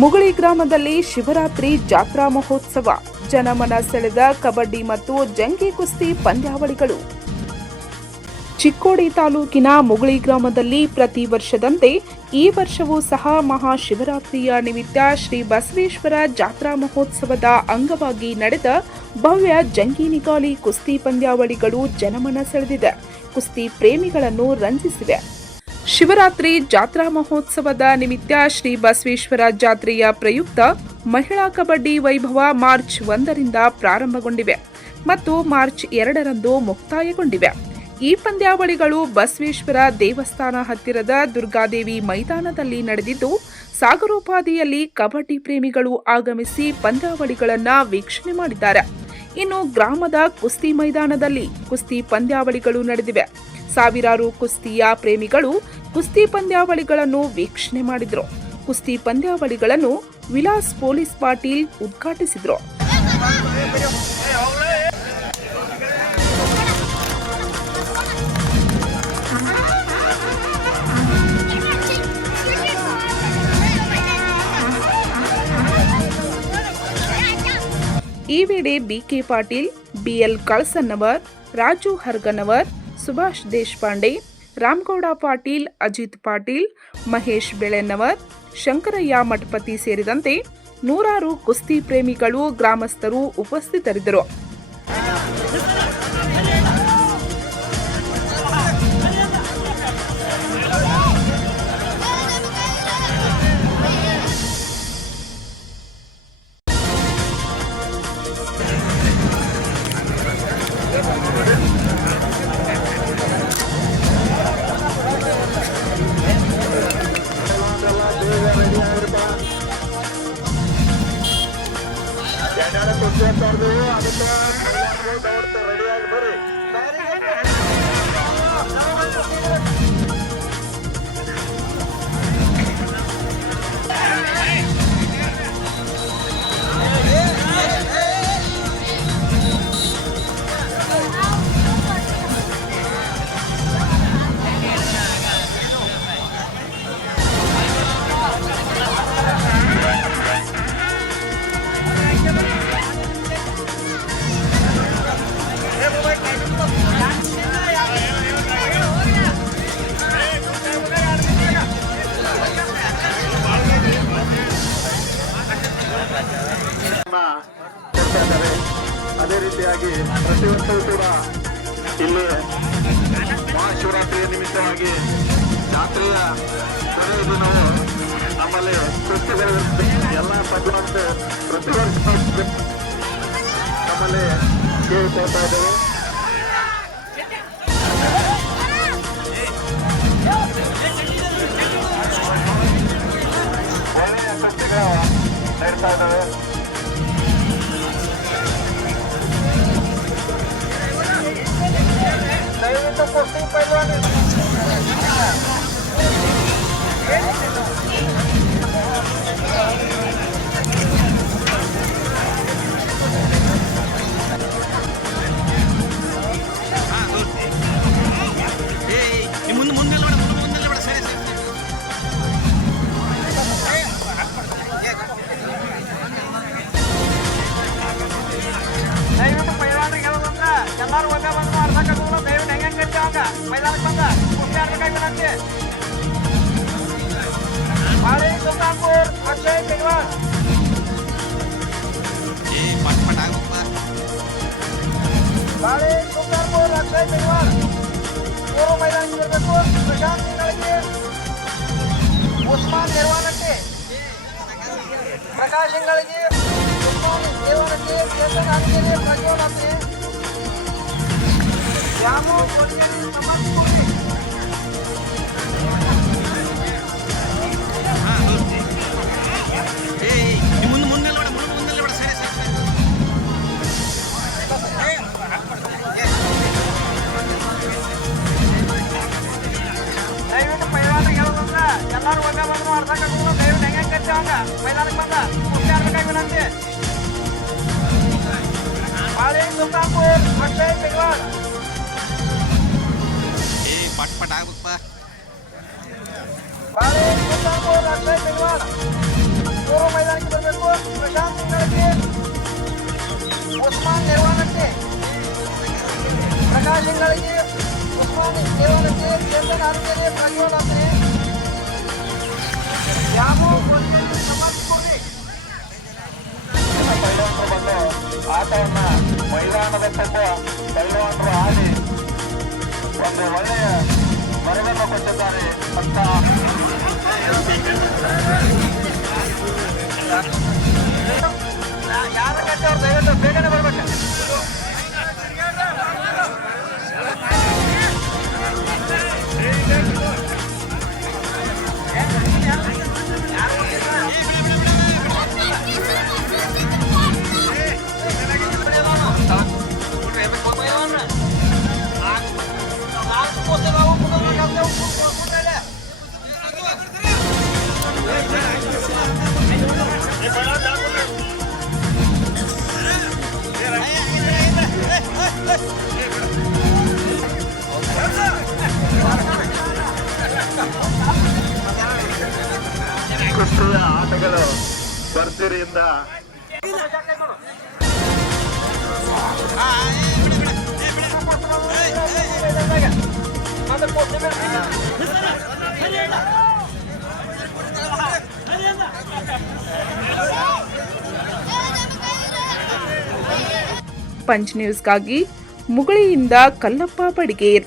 ಮುಗುಳಿ ಗ್ರಾಮದಲ್ಲಿ ಶಿವರಾತ್ರಿ ಜಾತ್ರಾ ಮಹೋತ್ಸವ, ಜನಮನ ಸೆಳೆದ ಕಬಡ್ಡಿ ಮತ್ತು ಜಂಗಿ ಕುಸ್ತಿ ಪಂದ್ಯಾವಳಿಗಳು. ಚಿಕ್ಕೋಡಿ ತಾಲೂಕಿನ ಮುಗುಳಿ ಗ್ರಾಮದಲ್ಲಿ ಪ್ರತಿ ವರ್ಷದಂತೆ ಈ ವರ್ಷವೂ ಸಹ ಮಹಾಶಿವರಾತ್ರಿಯ ನಿಮಿತ್ತ ಶ್ರೀ ಬಸವೇಶ್ವರ ಜಾತ್ರಾ ಮಹೋತ್ಸವದ ಅಂಗವಾಗಿ ನಡೆದ ಭವ್ಯ ಜಂಗಿ ನಿಗಾಲಿ ಕುಸ್ತಿ ಪಂದ್ಯಾವಳಿಗಳು ಜನಮನ ಸೆಳೆದಿದೆ, ಕುಸ್ತಿ ಪ್ರೇಮಿಗಳನ್ನು ರಂಜಿಸಿವೆ. ಶಿವರಾತ್ರಿ ಜಾತ್ರಾ ಮಹೋತ್ಸವದ ನಿಮಿತ್ತ ಶ್ರೀ ಬಸವೇಶ್ವರ ಜಾತ್ರೆಯ ಪ್ರಯುಕ್ತ ಮಹಿಳಾ ಕಬಡ್ಡಿ ವೈಭವ ಮಾರ್ಚ್ 1ರಿಂದ ಪ್ರಾರಂಭಗೊಂಡಿವೆ ಮತ್ತು ಮಾರ್ಚ್ 2ರಂದು ಮುಕ್ತಾಯಗೊಂಡಿವೆ. ಈ ಪಂದ್ಯಾವಳಿಗಳು ಬಸವೇಶ್ವರ ದೇವಸ್ಥಾನ ಹತ್ತಿರದ ದುರ್ಗಾದೇವಿ ಮೈದಾನದಲ್ಲಿ ನಡೆದಿದ್ದು, ಸಾಗರೋಪಾದಿಯಲ್ಲಿ ಕಬಡ್ಡಿ ಪ್ರೇಮಿಗಳು ಆಗಮಿಸಿ ಪಂದ್ಯಾವಳಿಗಳನ್ನು ವೀಕ್ಷಣೆ ಮಾಡಿದ್ದಾರೆ. ಇನ್ನು ಗ್ರಾಮದ ಕುಸ್ತಿ ಮೈದಾನದಲ್ಲಿ ಕುಸ್ತಿ ಪಂದ್ಯಾವಳಿಗಳು ನಡೆದಿವೆ. ಸಾವಿರಾರು ಕುಸ್ತಿಯ ಪ್ರೇಮಿಗಳು ಕುಸ್ತಿ ಪಂದ್ಯಾವಳಿಗಳನ್ನು ವೀಕ್ಷಣೆ ಮಾಡಿದರು. ಕುಸ್ತಿ ಪಂದ್ಯಾವಳಿಗಳನ್ನು ವಿಲಾಸ್ ಪೊಲೀಸ್ ಪಾಟೀಲ್ ಉದ್ಘಾಟಿಸಿದರು. ಈ ವೇಳೆ ಬಿಕೆ ಪಾಟೀಲ್, ಬಿಎಲ್ ಕಳಸನ್ನವರ್, ರಾಜು ಹರ್ಗನವರ್, ಸುಭಾಷ್ ದೇಶಪಾಂಡೆ, ರಾಮಗೌಡ ಪಾಟೀಲ್, ಅಜಿತ್ ಪಾಟೀಲ್, ಮಹೇಶ್ ಬೆಳೆನ್ನವರ್, ಶಂಕರಯ್ಯ ಮಠಪತಿ ಸೇರಿದಂತೆ ನೂರಾರು ಕುಸ್ತಿ ಪ್ರೇಮಿಗಳು, ಗ್ರಾಮಸ್ಥರು ಉಪಸ್ಥಿತರಿದ್ದರು. ಅದೇ ರೀತಿಯಾಗಿ ಪ್ರತಿ ವರ್ಷವೂ ಕೂಡ ಇಲ್ಲಿ ಮಹಾಶಿವರಾತ್ರಿಯ ನಿಮಿತ್ತವಾಗಿ ಜಾತ್ರೆಯ ಕೊನೆಯ ದಿನವು ನಮ್ಮಲ್ಲಿ ಕುಸ್ತಿಗಳು ಎಲ್ಲ ಪದ್ಧತಿ ಪ್ರತಿ ವರ್ಷ ನಮ್ಮಲ್ಲಿ ಕೇಳ್ಕೊಳ್ತಾ ಇದ್ದೇವೆ. ಒಳ್ಳೆಯ ಕುಸ್ತಿಗಳು ನಡೀತಾ ಇದ್ದಾವೆ. ದಯವಿಟ್ಟು ಕುಸ್ತಿ ಪೈಲ್ವಾನ ದಯವಿಟ್ಟು ಪೈಲ್ವಾನಿಗೆ ಹೇಳೋದಂದ್ರೆ ಎಲ್ಲರೂ ಒಂದೇ ಬಂದು ಅರ್ಧಕ್ಕೂ ದಯವಿಟ್ಟು ಹೆಂಗೆ ಕಟ್ಟಾಗ ಮೈದಾನಕ್ಕೆ ಬಂದ ಕುಸ್ತಿ ಆಡ್ಬೇಕಾಗಿರಂತೆ. ಬಾಳೆ ಸುಲ್ತಾನ್ಪುರ್ ಅಕ್ಷಯ್ ಪೈಲ್ವಾನ್ ಬಾಳೆ ಸುಲ್ತಾನ್ಪುರ್ ಅಕ್ಷಯ್ ಪೈಲ್ವಾನ್ ಮೂರು ಮೈದಾನಕ್ಕೆ ಬರಬೇಕು. ಪ್ರಶಾಂತ್ ಸಿಂಗಳಿಗೆ, ಉಸ್ಮಾನ್ ನಿರ್ವಾಣಕ್ಕೆ, ಪ್ರಕಾಶ್ ಸಿಂಗಳಿಗೆ, ಉಸ್ಮಾನ್ ದೇವಾನಕ್ಕೆ, ಚೇತನ್ ಹಾಕಿಗೆ, ಪ್ರಜ್ವಲ್ ಹತ್ರೆ, ರಾಮು ಸಮರ್ಪೂರಿ ದಯವಿಟ್ಟು ಪೈಲ್ವಾನಿಗೆ ಹೇಳೋದಂದ್ರೆ ಎಲ್ಲರೂ ಒಂದೇ ಬಂದು ಅರ್ಧಕ್ಕೂ ದಯವಿಟ್ಟು ಹೆಂಗೆ ಕಟ್ಟಾಗ ಮೈದಾನಕ್ಕೆ ಬಂದ ಕುಸ್ತಿ ಆಡ್ಬೇಕಾಗಿ ವಿನಂತಿ. ಬಾಳೆ ಸುಲ್ತಾನ್ಪುರ್ ಅಕ್ಷಯ್ ಪೈಲ್ವಾನ್ ಪಟ್ ಆಗ್ಬೇಕಪ್ಪ. ಬಾಳೆ ಸುಲ್ತಾನ್ಪುರ್ ಅಕ್ಷಯ್ ಪೈಲ್ವಾನ್ ಪೂರ್ವ ಮೈದಾನಕ್ಕೆ ಬರಬೇಕು. ಪ್ರಶಾಂತ್ ಇಂಗಳಕ್ಕೆ, ಉಸ್ಮಾನ್ ನಿರ್ವಾಣಕ್ಕೆ, ಪ್ರಕಾಶ್ ಇಂಗಳಕ್ಕೆ, ಉಸ್ಮಾನ್ ನಿರ್ವಾಣಕ್ಕೆ, ಚೇತನ್ ಆರೋಗ್ಯನೇ, ಪ್ರಜ್ವಲ್ ಆತ್ರೆ, ಯಾಮೋ ಸಮಾಜಪೂರ್ಣಿ ಆಟವನ್ನ ಮೈದಾನದ ತುಂಬ ಪೈಲ್ವಾನರು ಆಡಿ ಒಂದು ಒಳ್ಳೆಯ ಮರವನ್ನು ಕೊಟ್ಟಿದ್ದಾರೆ ಅಂತ ಯಾರ ಕಟ್ಟೆ ಅವ್ರು ದಯವಿಟ್ಟು ಬೇಗನೆ ಬರ್ಬೇಕು. ಕುಸ್ತಿಯ ಆಟಗಳು ಭರ್ಜರಿಯಿಂದ ಪಂಚ್ ನ್ಯೂಸ್ಗಾಗಿ ಮುಗಳಿಯಿಂದ ಕಲ್ಲಪ್ಪ ಬಡಿಗೇರ್.